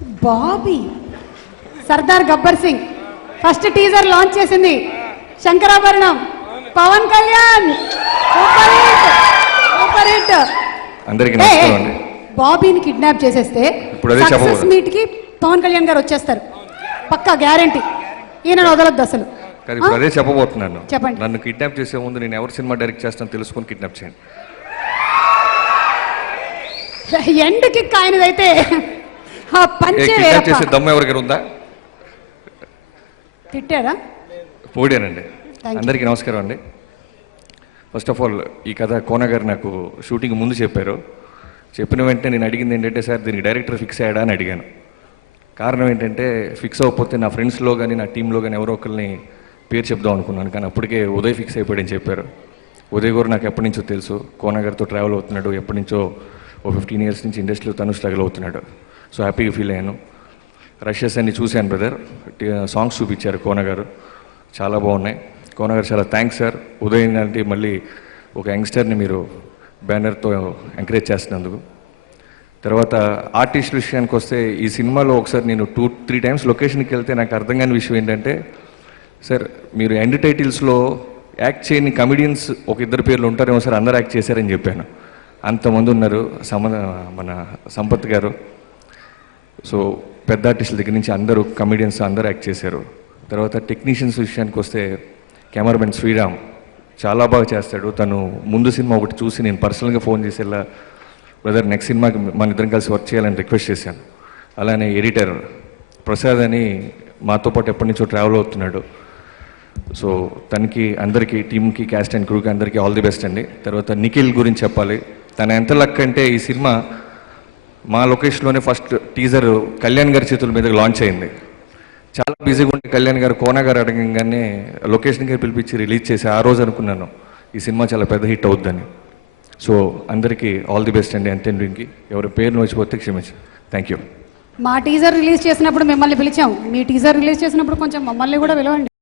Bobby Sardar Gabbar Singh first teaser launch చేసింది Shankarabharanam Pawan Kalyan super hit. అందరికీ నమస్కారం అండి. బాబీని కిడ్నాప్ చేసేస్తే సక్సెస్ మీట్ కి పవన్ కళ్యాణ్ గారు వచ్చేస్తారు పక్కా గ్యారంటీ. ఈయన వదలొద్దు అసలు. ఇప్పుడు అదే చెప్పబోతున్నాను. చెప్పండి. నన్ను కిడ్నాప్ చేసే ముందు నేను ఎవరు సినిమా డైరెక్ట్ చేస్తానో తెలుసుకొని కిడ్నాప్ చేయండి. ఎండ్ కిక్ ఆయనదైతే చేసే దమ్ము ఎవరికైనా ఉందా? తిట్టారా? పోడానండి. అందరికీ నమస్కారం అండి. ఫస్ట్ ఆఫ్ ఆల్ ఈ కథ కోన గారు నాకు షూటింగ్ ముందు చెప్పారు. చెప్పిన వెంటనే నేను అడిగింది ఏంటంటే, సార్ దీనికి డైరెక్టర్ ఫిక్స్ అయ్యాడా అని అడిగాను. కారణం ఏంటంటే, ఫిక్స్ అవ్వకపోతే నా ఫ్రెండ్స్లో కానీ నా టీంలో కానీ ఎవరో ఒకరిని పేరు చెప్దాం అనుకున్నాను. కానీ అప్పటికే ఉదయ్ ఫిక్స్ అయిపోయాడని చెప్పారు. ఉదయ్ గారు నాకు ఎప్పటి నుంచో తెలుసు. కోన గారితో ట్రావెల్ అవుతున్నాడు. ఎప్పటి నుంచో 15 years నుంచి ఇండస్ట్రీలో తను స్ట్రగుల్ అవుతున్నాడు. సో హ్యాపీగా ఫీల్ అయ్యాను. రషెస్ అన్ని చూశాను బ్రదర్. సాంగ్స్ చూపించారు కోన గారు, చాలా బాగున్నాయి. కోన గారు చాలా థ్యాంక్స్ సార్. ఉదయం అంటే మళ్ళీ ఒక యంగ్స్టర్ని మీరు బ్యానర్తో ఎంకరేజ్ చేస్తున్నందుకు. తర్వాత ఆర్టిస్ట్ విషయానికి వస్తే, ఈ సినిమాలో ఒకసారి నేను 2-3 times లొకేషన్కి వెళ్తే నాకు అర్థం కాని విషయం ఏంటంటే, సార్ మీరు ఎండ్ టైటిల్స్లో యాక్ట్ చేయని కమెడియన్స్ ఒక ఇద్దరు పేర్లు ఉంటారేమో సార్, అందరూ యాక్ట్ చేశారని చెప్పాను. అంతమంది ఉన్నారు. మన సంపత్ గారు, సో పెద్ద ఆర్టిస్టుల దగ్గర నుంచి అందరూ కమెడియన్స్ అందరూ యాక్ట్ చేశారు. తర్వాత టెక్నీషియన్స్ విషయానికి వస్తే, కెమెరామెన్ శ్రీరామ్ చాలా బాగా చేస్తాడు. తను ముందు సినిమా ఒకటి చూసి నేను పర్సనల్గా ఫోన్ చేసి ఇలా బ్రదర్ నెక్స్ట్ సినిమాకి మన ఇద్దరం కలిసి వర్క్ చేయాలని రిక్వెస్ట్ చేశాను. అలానే ఎడిటర్ ప్రసాద్ అని మాతో పాటు ఎప్పటి నుంచో ట్రావెల్ అవుతున్నాడు. సో తనకి అందరికీ టీమ్కి క్యాస్ట్ అండ్ క్రూకి అందరికీ ఆల్ ది బెస్ట్ అండి. తర్వాత నిఖిల్ గురించి చెప్పాలి. తన ఎంత లక్ అంటే, ఈ సినిమా మా లొకేషన్లోనే ఫస్ట్ టీజర్ కళ్యాణ్ గారి చేతుల మీద లాంచ్ అయింది. చాలా బిజీగా ఉంటే కళ్యాణ్ గారు కోన గారు అడగంగానే లొకేషన్కి పిలిపించి రిలీజ్ చేసి ఆ రోజు అనుకున్నాను ఈ సినిమా చాలా పెద్ద హిట్ అవుద్దని. సో అందరికీ ఆల్ ది బెస్ట్ అండి. అంతేందుకు ఎవరి పేరు నోచిపోతే క్షమించు. Thank you. మా టీజర్ రిలీజ్ చేసినప్పుడు మిమ్మల్ని పిలిచాం. మీ టీజర్ రిలీజ్ చేసినప్పుడు కొంచెం మమ్మల్ని కూడా పిలవండి.